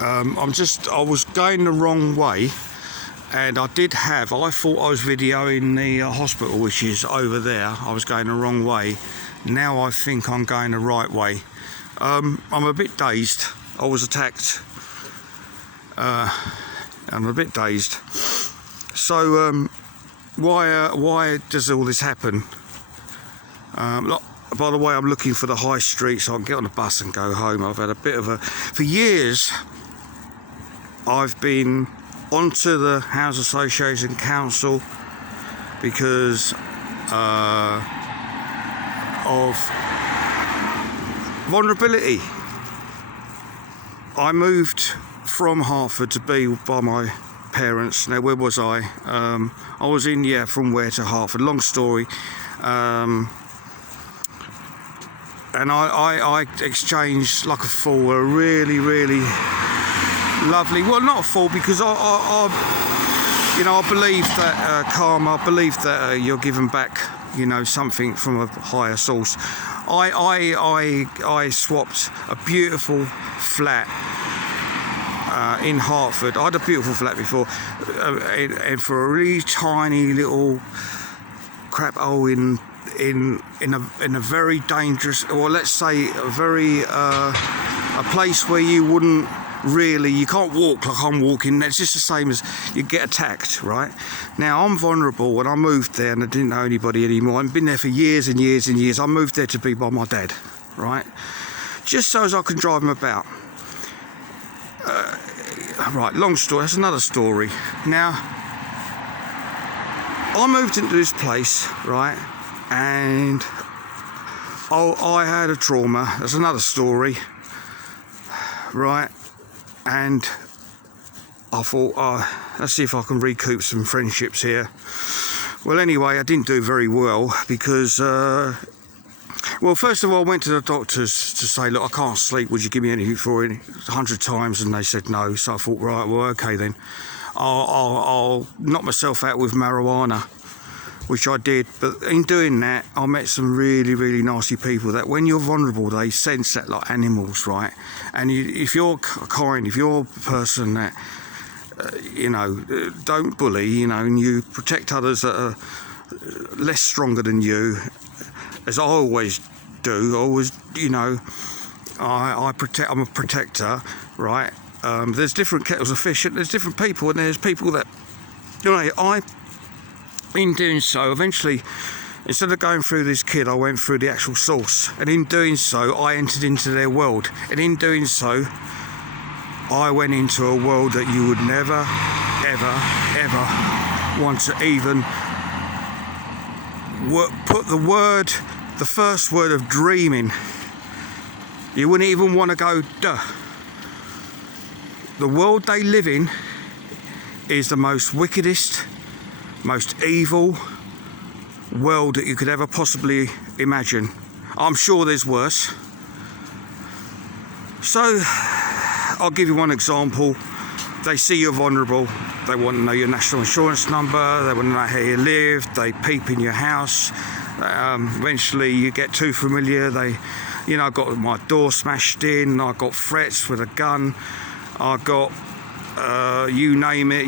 I was going the wrong way, and I thought I was videoing the hospital, which is over there. I was going the wrong way. Now I think I'm going the right way. I'm a bit dazed. I was attacked. I'm a bit dazed. So why does all this happen? By the way, I'm looking for the high street so I can get on the bus and go home. I've had a bit of for years, I've been onto the Housing Association Council because of vulnerability. I moved from Hertford to be by my parents. Now, where was I? I was from Ware to Hertford. Long story. And I exchanged like a fool a really, really lovely. Well, not a fool, because I believe that karma. I believe that you're given back, something from a higher source. I swapped a beautiful flat in Hertford. I had a beautiful flat before, and for a really tiny little crap hole in a very dangerous, or let's say a place where you can't walk like I'm walking. It's just the same as you get attacked, right? Now, I'm vulnerable. When I moved there, and I didn't know anybody anymore, I've been there for years and years and years. I moved there to be by my dad, right? Just so as I can drive him about. Right, long story, that's another story. Now, I moved into this place, right, and I had a trauma. That's another story, right, and I thought, let's see if I can recoup some friendships here. Well, anyway, I didn't do very well because, first of all, I went to the doctors to say, look, I can't sleep, would you give me anything for it? 100 times, and they said no. So I thought, right, well, okay then. I'll knock myself out with marijuana, which I did. But in doing that, I met some really, really nasty people that when you're vulnerable, they sense that like animals, right? And if you're kind, if you're a person that, don't bully, and you protect others that are less stronger than you, as I always do, I protect. I'm a protector, right? There's different kettles of fish, and there's different people, and there's people that, in doing so, eventually, instead of going through this kid, I went through the actual source, and in doing so, I entered into their world, and in doing so, I went into a world that you would never, ever, ever want to even put the first word of dreaming. You wouldn't even want to go, duh. The world they live in is the most wickedest, most evil world that you could ever possibly imagine. I'm sure there's worse. So, I'll give you one example. They see you're vulnerable. They want to know your national insurance number. They want to know how you live. They peep in your house. Eventually, you get too familiar. I got my door smashed in. I got threats with a gun. I got, you name it.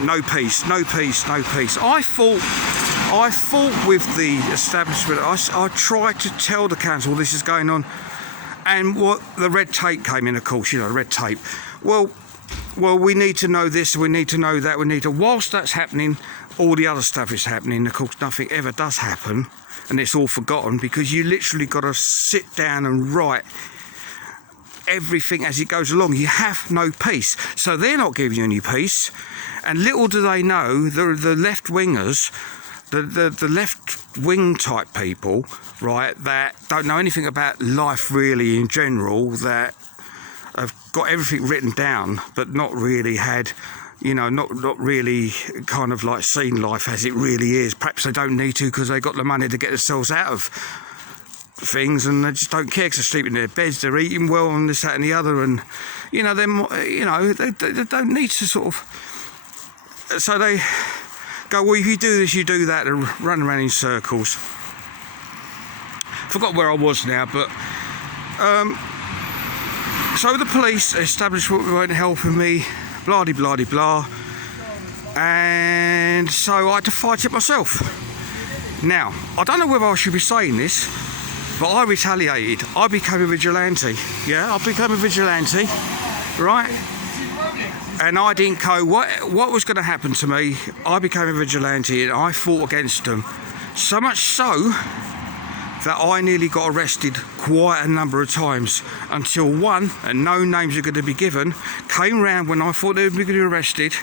No peace. I fought with the establishment. I tried to tell the council this is going on. And what the red tape came in, of course, red tape. Well, we need to know this, we need to know that, whilst that's happening, all the other stuff is happening. Of course, nothing ever does happen, and it's all forgotten, because you literally got to sit down and write everything as it goes along. You have no peace. So they're not giving you any peace, and little do they know, the left-wingers, the left-wing type people, right, that don't know anything about life really in general, that have got everything written down, but not really had, not really kind of like seen life as it really is. Perhaps they don't need to because they got the money to get themselves out of things, and they just don't care because they're sleeping in their beds, they're eating well, and this, that, and the other, and they don't need to sort of. So they go, well, if you do this, you do that, and run around in circles. Forgot where I was now, but So the police establishment weren't helping me, blah de blah de blah, and so I had to fight it myself. Now, I don't know whether I should be saying this, but I retaliated. I became a vigilante. Yeah, I became a vigilante, right? And I didn't know what was going to happen to me. I became a vigilante and I fought against them. So much so that I nearly got arrested quite a number of times until one, and no names are going to be given, came round when I thought they were going to be arrested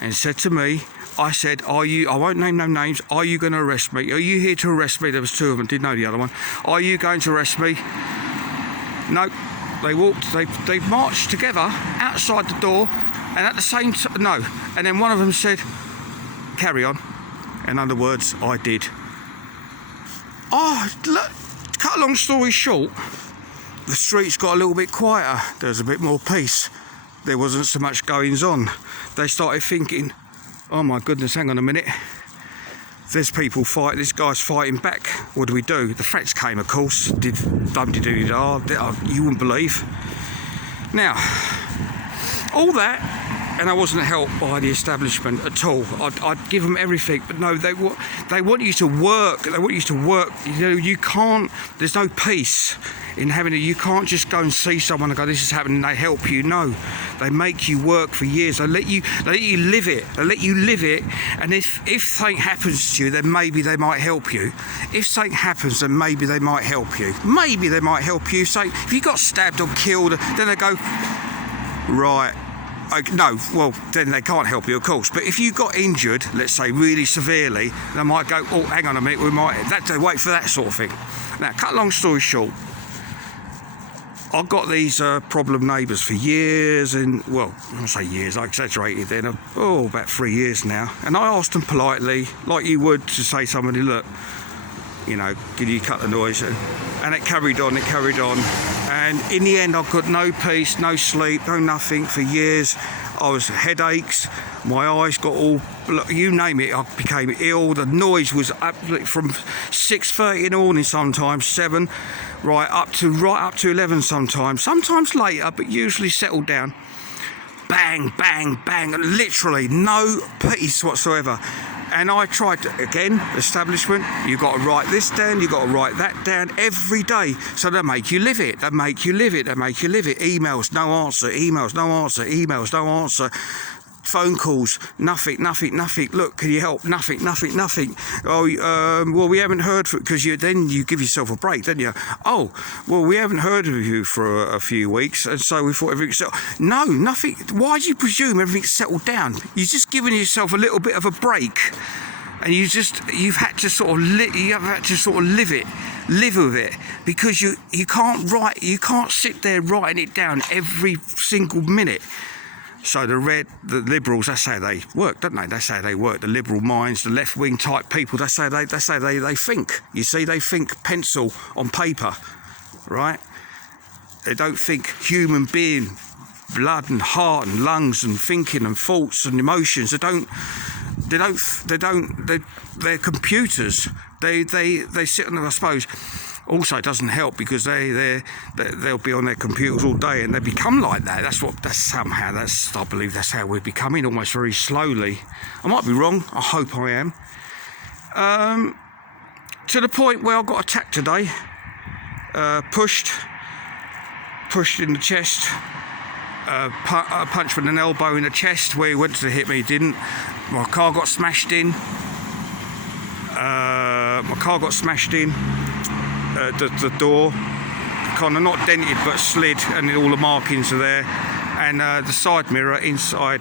and said to me, I said, I won't name no names, are you going to arrest me? Are you here to arrest me? There was two of them, didn't know the other one. Are you going to arrest me? No, they marched together outside the door, and at the same time, no. And then one of them said, carry on. In other words, I did. Oh, look, cut a long story short, the streets got a little bit quieter. There was a bit more peace. There wasn't so much goings on. They started thinking, oh my goodness, hang on a minute. There's people fighting, this guy's fighting back. What do we do? The threats came, of course. You wouldn't believe. Now, all that, and I wasn't helped by the establishment at all. I'd give them everything, but no, they want you to work. They want you to work. You know, you can't. There's no peace in having it. You can't just go and see someone and go, "This is happening." They help you. No, they make you work for years. They let you live it. They let you live it. And if something happens to you, then maybe they might help you. If something happens, then maybe they might help you. Maybe they might help you. So if you got stabbed or killed, then they go, right. No, well, then they can't help you, of course. But if you got injured, let's say really severely, they might go, oh, hang on a minute, they wait for that sort of thing. Now, cut a long story short, I've got these problem neighbours for years, and, well, I say years, I exaggerated then, about 3 years now. And I asked them politely, like you would to say to somebody, look, you know, can you cut the noise? And it carried on. And in the end, I got no peace, no sleep, no nothing for years. I was headaches, my eyes got all, you name it, I became ill. The noise was absolutely from 6:30 in the morning sometimes, 7, right up to 11 sometimes later, but usually settled down. Bang, bang, bang, and literally no peace whatsoever. And I tried to, again, establishment, you've got to write this down, you've got to write that down every day. So they make you live it, Emails, no answer, emails, no answer. Phone calls, nothing. Look, can you help? Nothing. Oh, well, we haven't heard from, because then you give yourself a break, don't you? Oh, well, we haven't heard of you for a few weeks, and so we thought everything's settled. No, nothing. Why do you presume everything's settled down? You're just giving yourself a little bit of a break, and you've had to sort of live with it, because you can't sit there writing it down every single minute. So the Liberals, they say they work, don't they? They say they work. The liberal minds, the left-wing type people, they say they think. You see, they think pencil on paper, right? They don't think human being, blood and heart and lungs and thinking and thoughts and emotions. They're computers. They sit on, I suppose. Also, it doesn't help because they'll be on their computers all day and they become like that. I believe that's how we're becoming, almost very slowly. I might be wrong. I hope I am. To the point where I got attacked today, pushed in the chest, punched with an elbow in the chest where he went to hit me, he didn't. My car got smashed in. The door, kind of not dented but slid, and all the markings are there. And the side mirror, side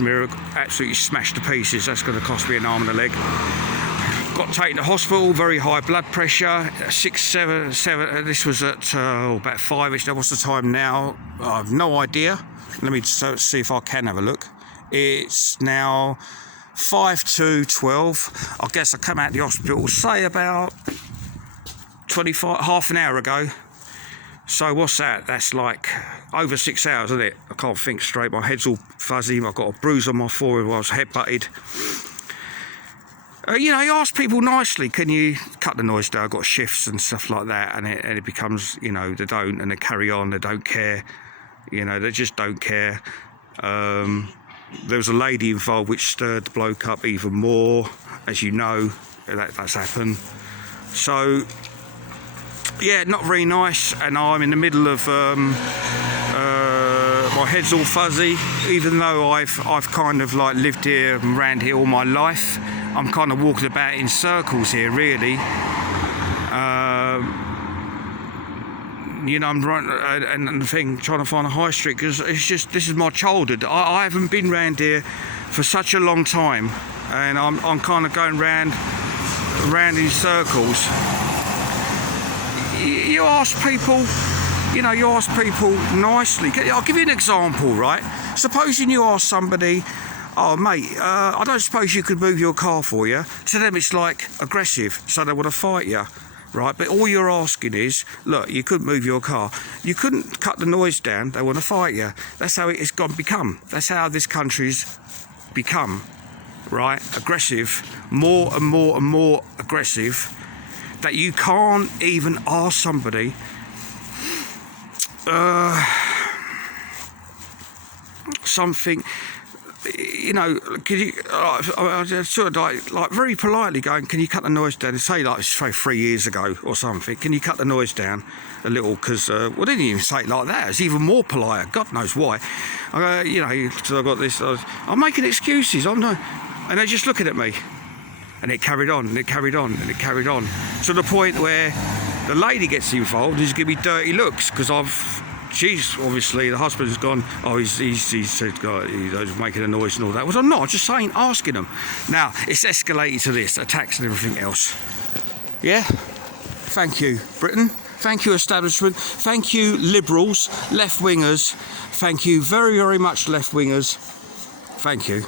mirror, absolutely smashed to pieces. That's going to cost me an arm and a leg. Got taken to hospital, very high blood pressure, 6, 7. This was at about 5ish. What's the time now? I have no idea. Let me see if I can have a look. It's now 5 to 12. I guess I come out of the hospital, say about half an hour ago. So what's that? That's like over 6 hours, isn't it? I can't think straight. My head's all fuzzy. I've got a bruise on my forehead while I was head-butted. You ask people nicely, can you cut the noise down? I've got shifts and stuff like that, and it becomes, they don't, and they carry on, they don't care. You know, they just don't care. There was a lady involved which stirred the bloke up even more, as you know, that's happened. So, yeah, not very nice, and I'm in the middle of my head's all fuzzy, even though I've kind of like lived here and around here all my life. I'm kind of walking about in circles here, really. You know, I'm running and the thing, trying to find a high street, because it's just, this is my childhood. I haven't been round here for such a long time, and I'm kind of going round in circles. You ask people, you know, you ask people nicely. I'll give you an example, right? Supposing you ask somebody, oh mate, I don't suppose you could move your car for you. To them it's like aggressive, so they want to fight you. Right, but all you're asking is, look, you couldn't move your car. You couldn't cut the noise down, they want to fight you. That's how it's got to become. That's how this country's become, right? Aggressive, more and more and more aggressive, that you can't even ask somebody something. You know, could you sort of like very politely going, can you cut the noise down? And say like, say 3 years ago or something, can you cut the noise down a little? Because well, they didn't even say it like that. It's even more polite. God knows why. You know, because I got this. I'm making excuses. I'm not, and they're just looking at me. And it carried on, and it carried on, and it carried on, to the point where the lady gets involved. He's giving me dirty looks because she's obviously, the husband's gone, oh, he said, God, he's making a noise and all that. Well, I'm not, just saying, asking them. Now, it's escalated to this, attacks and everything else. Yeah? Thank you, Britain. Thank you, establishment. Thank you, liberals, left-wingers. Thank you very, very much, left-wingers. Thank you.